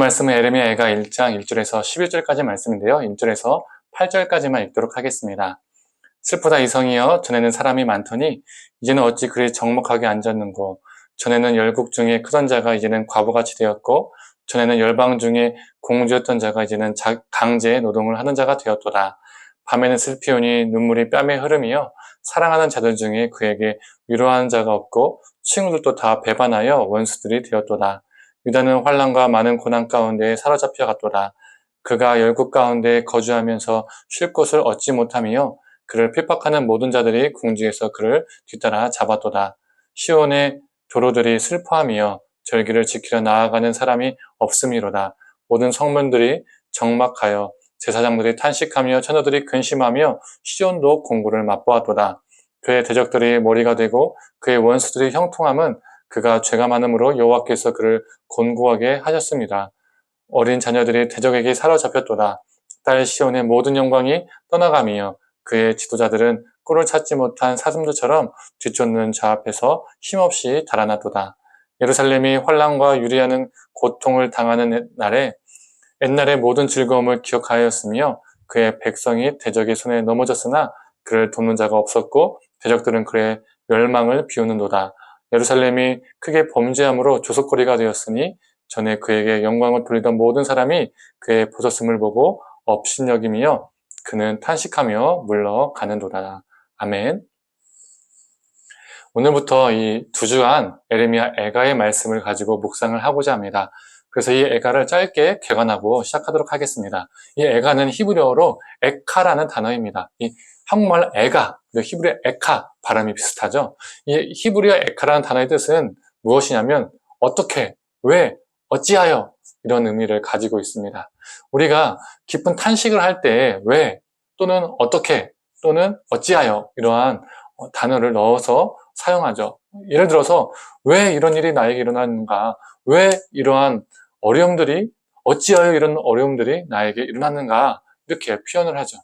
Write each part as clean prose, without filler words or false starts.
말씀은 예레미야 애가 1장 1절에서 11절까지 말씀인데요. 1절에서 8절까지만 읽도록 하겠습니다. 슬프다 이성이여 전에는 사람이 많더니 이제는 어찌 그리 적목하게 앉았는고. 전에는 열국 중에 크던 자가 이제는 과부같이 되었고, 전에는 열방 중에 공주였던 자가 이제는 강제의 노동을 하는 자가 되었도다. 밤에는 슬피오니 눈물이 뺨에 흐름이여 사랑하는 자들 중에 그에게 위로하는 자가 없고, 친구들도 다 배반하여 원수들이 되었도다. 유다는 환난과 많은 고난 가운데 사로잡혀 갔도다. 그가 열국 가운데 거주하면서 쉴 곳을 얻지 못하며 그를 핍박하는 모든 자들이 궁지에서 그를 뒤따라 잡았도다. 시온의 도로들이 슬퍼하며 절기를 지키려 나아가는 사람이 없음이로다. 모든 성문들이 적막하여 제사장들이 탄식하며 처녀들이 근심하며 시온도 공고를 맛보았도다. 그의 대적들이 머리가 되고 그의 원수들이 형통함은 그가 죄가 많음으로 여호와께서 그를 곤고하게 하셨습니다. 어린 자녀들이 대적에게 사로잡혔도다. 딸 시온의 모든 영광이 떠나가며 그의 지도자들은 꿀을 찾지 못한 사슴들처럼 뒤쫓는 자 앞에서 힘없이 달아났도다. 예루살렘이 환난과 유리하는 고통을 당하는 날에 옛날의 모든 즐거움을 기억하였으며 그의 백성이 대적의 손에 넘어졌으나 그를 돕는 자가 없었고 대적들은 그의 멸망을 비우는도다. 예루살렘이 크게 범죄함으로 조석거리가 되었으니 전에 그에게 영광을 돌리던 모든 사람이 그의 보셨음을 보고 업신여기며 그는 탄식하며 물러가는도다. 아멘. 오늘부터 이 두 주간 예레미야 애가의 말씀을 가지고 묵상을 하고자 합니다. 그래서 이 애가를 짧게 개관하고 시작하도록 하겠습니다. 이 애가는 히브리어로 에카라는 단어입니다. 이 한국말 애가, 히브리어 에카 발음이 비슷하죠. 이 히브리어 에카라는 단어의 뜻은 무엇이냐면 어떻게, 왜, 어찌하여 이런 의미를 가지고 있습니다. 우리가 깊은 탄식을 할 때 왜 또는 어떻게 또는 어찌하여 이러한 단어를 넣어서 사용하죠. 예를 들어서 왜 이런 일이 나에게 일어났는가, 왜 이러한 어려움들이, 어찌하여 이런 어려움들이 나에게 일어났는가 이렇게 표현을 하죠.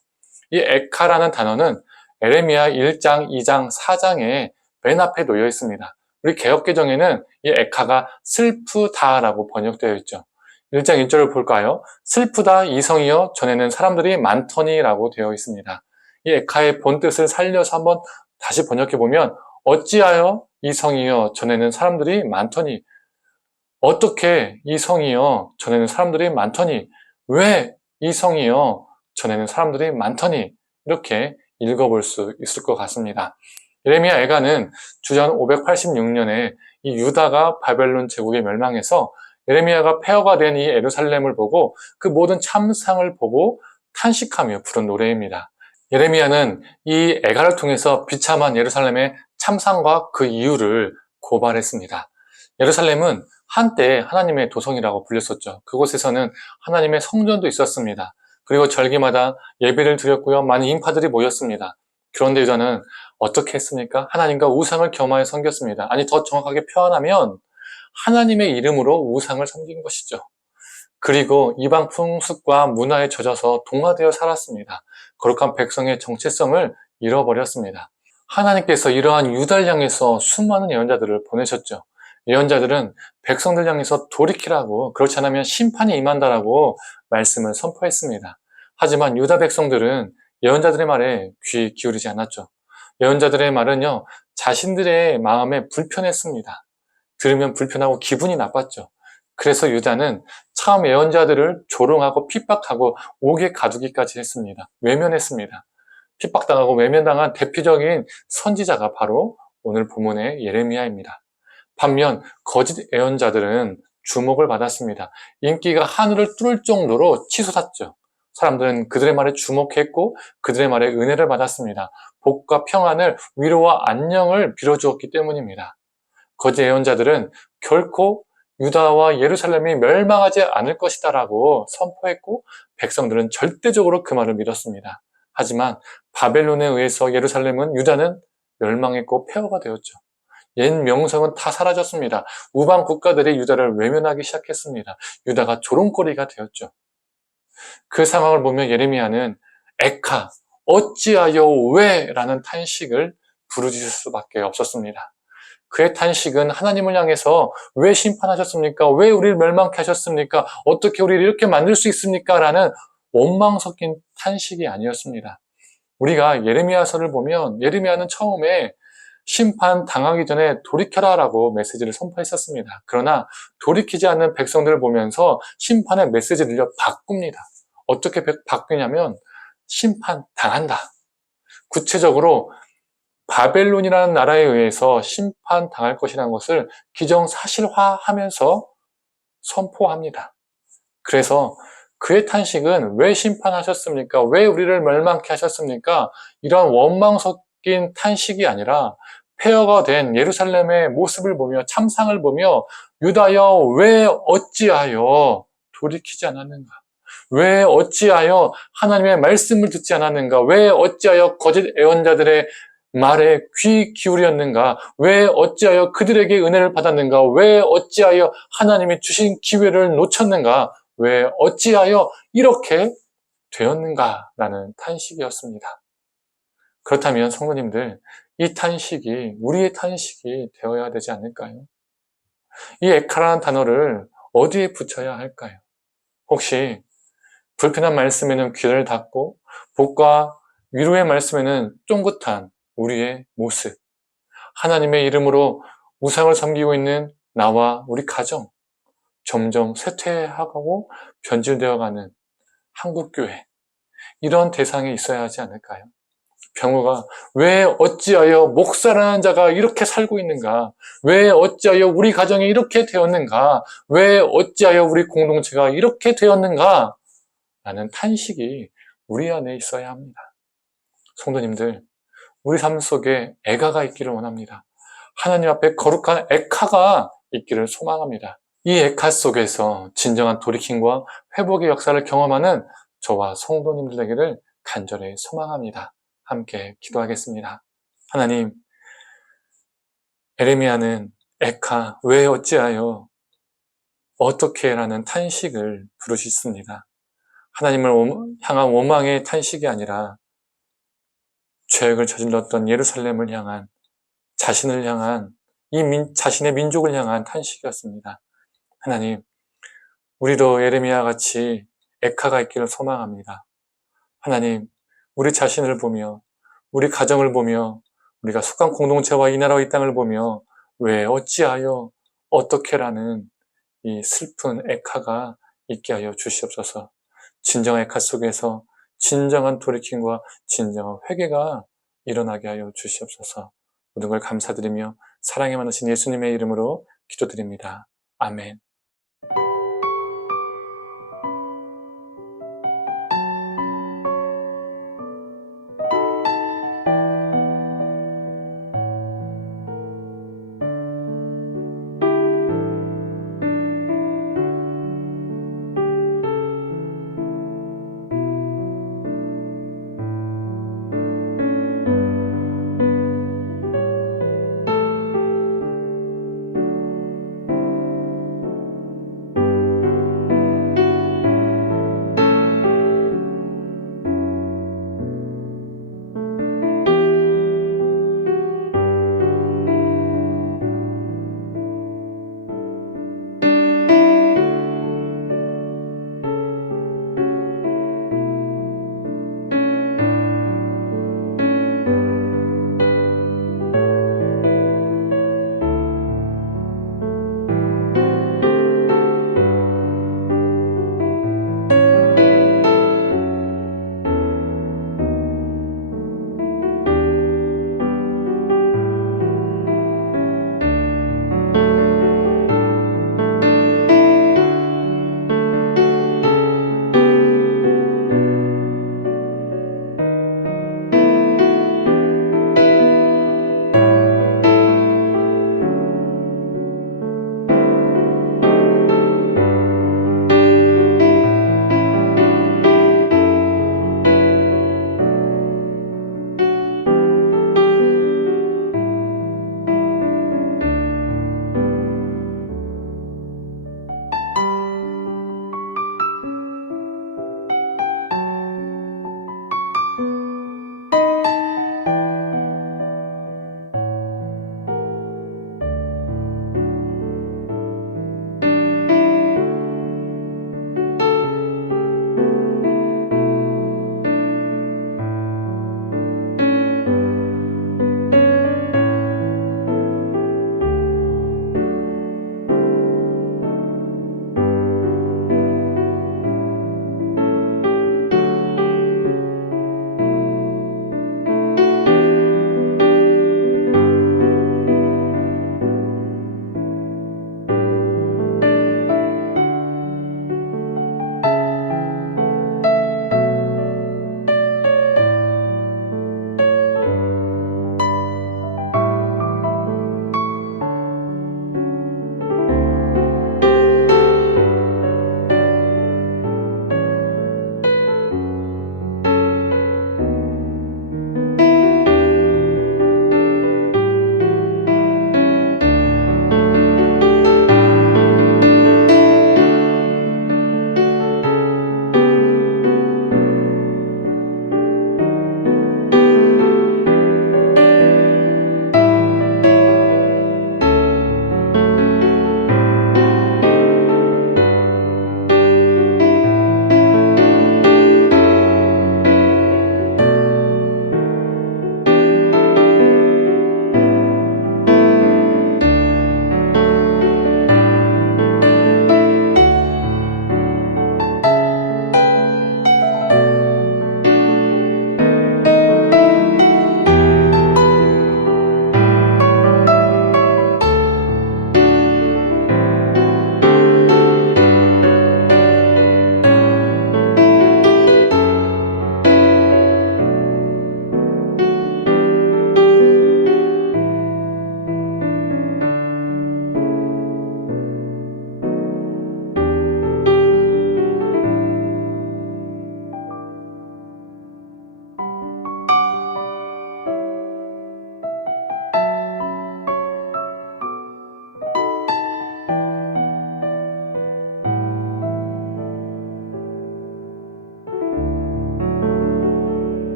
이 에카라는 단어는 예레미야 1장, 2장, 4장에 맨 앞에 놓여 있습니다. 우리 개역개정에는 이 에카가 슬프다라고 번역되어 있죠. 1장 1절을 볼까요? 슬프다 이성이여 전에는 사람들이 많더니 라고 되어 있습니다. 이 에카의 본뜻을 살려서 한번 다시 번역해보면 어찌하여 이성이여 전에는 사람들이 많더니, 어떻게 이성이여 전에는 사람들이 많더니, 왜 이성이여 전에는 사람들이 많더니 이렇게 읽어볼 수 있을 것 같습니다. 예레미야 애가는 주전 586년에 이 유다가 바벨론 제국에 멸망해서 예레미야가 폐허가 된 이 예루살렘을 보고 그 모든 참상을 보고 탄식하며 부른 노래입니다. 예레미야는 이 애가를 통해서 비참한 예루살렘의 참상과 그 이유를 고발했습니다. 예루살렘은 한때 하나님의 도성이라고 불렸었죠. 그곳에서는 하나님의 성전도 있었습니다. 그리고 절기마다 예배를 드렸고요. 많은 인파들이 모였습니다. 그런데 유다는 어떻게 했습니까? 하나님과 우상을 겸하여 섬겼습니다. 아니, 더 정확하게 표현하면 하나님의 이름으로 우상을 섬긴 것이죠. 그리고 이방 풍습과 문화에 젖어서 동화되어 살았습니다. 거룩한 백성의 정체성을 잃어버렸습니다. 하나님께서 이러한 유다를 향해서 수많은 예언자들을 보내셨죠. 예언자들은 백성들 향해서 돌이키라고, 그렇지 않으면 심판이 임한다라고 말씀을 선포했습니다. 하지만 유다 백성들은 예언자들의 말에 귀 기울이지 않았죠. 예언자들의 말은요, 자신들의 마음에 불편했습니다. 들으면 불편하고 기분이 나빴죠. 그래서 유다는 처음 예언자들을 조롱하고 핍박하고 옥에 가두기까지 했습니다. 외면했습니다. 핍박당하고 외면당한 대표적인 선지자가 바로 오늘 본문의 예레미야입니다. 반면 거짓 예언자들은 주목을 받았습니다. 인기가 하늘을 뚫을 정도로 치솟았죠. 사람들은 그들의 말에 주목했고 그들의 말에 은혜를 받았습니다. 복과 평안을, 위로와 안녕을 빌어주었기 때문입니다. 거짓 예언자들은 결코 유다와 예루살렘이 멸망하지 않을 것이다라고 선포했고 백성들은 절대적으로 그 말을 믿었습니다. 하지만 바벨론에 의해서 예루살렘은, 유다는 멸망했고 폐허가 되었죠. 옛 명성은 다 사라졌습니다. 우방 국가들이 유다를 외면하기 시작했습니다. 유다가 조롱거리가 되었죠. 그 상황을 보며 예레미야는 에카, 어찌하여 왜? 라는 탄식을 부르짖을 수밖에 없었습니다. 그의 탄식은 하나님을 향해서 왜 심판하셨습니까? 왜 우리를 멸망케 하셨습니까? 어떻게 우리를 이렇게 만들 수 있습니까? 라는 원망 섞인 탄식이 아니었습니다. 우리가 예레미야서를 보면 예레미야는 처음에 심판 당하기 전에 돌이켜라라고 메시지를 선포했었습니다. 그러나 돌이키지 않는 백성들을 보면서 심판의 메시지를 바꿉니다. 어떻게 바뀌냐면 심판 당한다. 구체적으로 바벨론이라는 나라에 의해서 심판당할 것이라는 것을 기정사실화하면서 선포합니다. 그래서 그의 탄식은 왜 심판하셨습니까? 왜 우리를 멸망케 하셨습니까? 이런 원망 섞인 탄식이 아니라 폐허가 된 예루살렘의 모습을 보며 참상을 보며 유다여 왜 어찌하여 돌이키지 않았는가? 왜 어찌하여 하나님의 말씀을 듣지 않았는가? 왜 어찌하여 거짓 애언자들의 말에 귀 기울였는가? 왜 어찌하여 그들에게 은혜를 받았는가? 왜 어찌하여 하나님이 주신 기회를 놓쳤는가? 왜 어찌하여 이렇게 되었는가라는 탄식이었습니다. 그렇다면 성도님들, 이 탄식이 우리의 탄식이 되어야 되지 않을까요? 이 에카라는 단어를 어디에 붙여야 할까요? 혹시 불편한 말씀에는 귀를 닫고 복과 위로의 말씀에는 쫑긋한 우리의 모습, 하나님의 이름으로 우상을 섬기고 있는 나와 우리 가정, 점점 쇠퇴하고 변질되어가는 한국교회, 이런 대상이 있어야 하지 않을까요? 병우가 왜 어찌하여 목사라는 자가 이렇게 살고 있는가? 왜 어찌하여 우리 가정이 이렇게 되었는가? 왜 어찌하여 우리 공동체가 이렇게 되었는가? 라는 탄식이 우리 안에 있어야 합니다. 성도님들, 우리 삶 속에 애가가 있기를 원합니다. 하나님 앞에 거룩한 에카가 있기를 소망합니다. 이 에카 속에서 진정한 돌이킴과 회복의 역사를 경험하는 저와 성도님들 되기를 간절히 소망합니다. 함께 기도하겠습니다. 하나님, 에레미야는 에카, 왜 어찌하여 어떻게 라는 탄식을 부르셨습니다. 하나님을 향한 원망의 탄식이 아니라 죄악을 저질렀던 예루살렘을 향한, 자신을 향한, 자신의 민족을 향한 탄식이었습니다. 하나님, 우리도 예레미야 같이 에카가 있기를 소망합니다. 하나님, 우리 자신을 보며, 우리 가정을 보며, 우리가 속한 공동체와 이 나라와 이 땅을 보며 왜 어찌하여 어떻게라는 이 슬픈 에카가 있게 하여 주시옵소서. 진정한 에카 속에서 진정한 돌이킴과 진정한 회개가 일어나게 하여 주시옵소서. 모든 걸 감사드리며 사랑에 많으신 예수님의 이름으로 기도드립니다. 아멘.